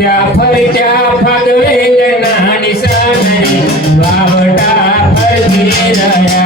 त्या फरत्या फागवेलना निशाने वावटा फरकी रया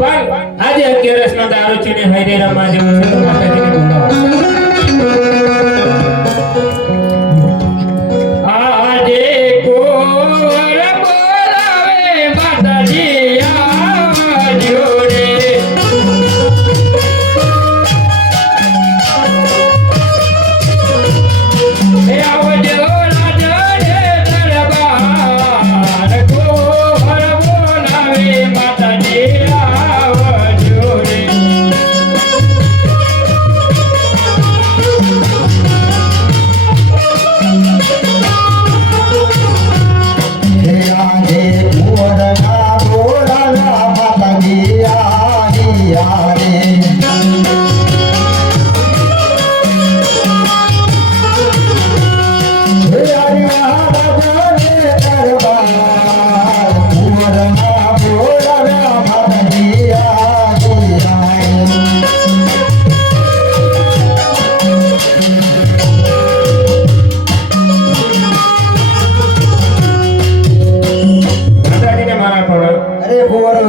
પણ આજે 11 વર્ષનો દારૂ છે ને હૈરે રમવા જેવું છે તો માતાજીને બોલાવો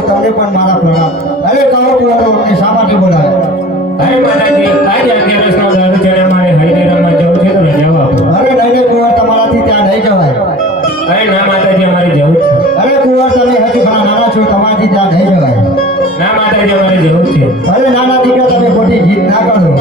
તમને પણ મારા પ્રણામ. અરે કાળો કુંવરો અમને શા માટે બોલાવે? અરે માતાજી આજે 11 વર્ષનો દારૂ છે મારે હૈરે રમવા જવું છે તો રજા આપો. અરે નહીં કુંવર તમારાથી ત્યાં નહીં જવાય. અરે ના માતાજી અમારે જવું છે. અરે કુંવર તમે હજી ઘણા નાના છો તમારાથી ત્યાં નહીં જવાય. ના માતાજી અમારે જવું છે. અરે નાના દીકરા તમે ખોટી જીત ના કરો.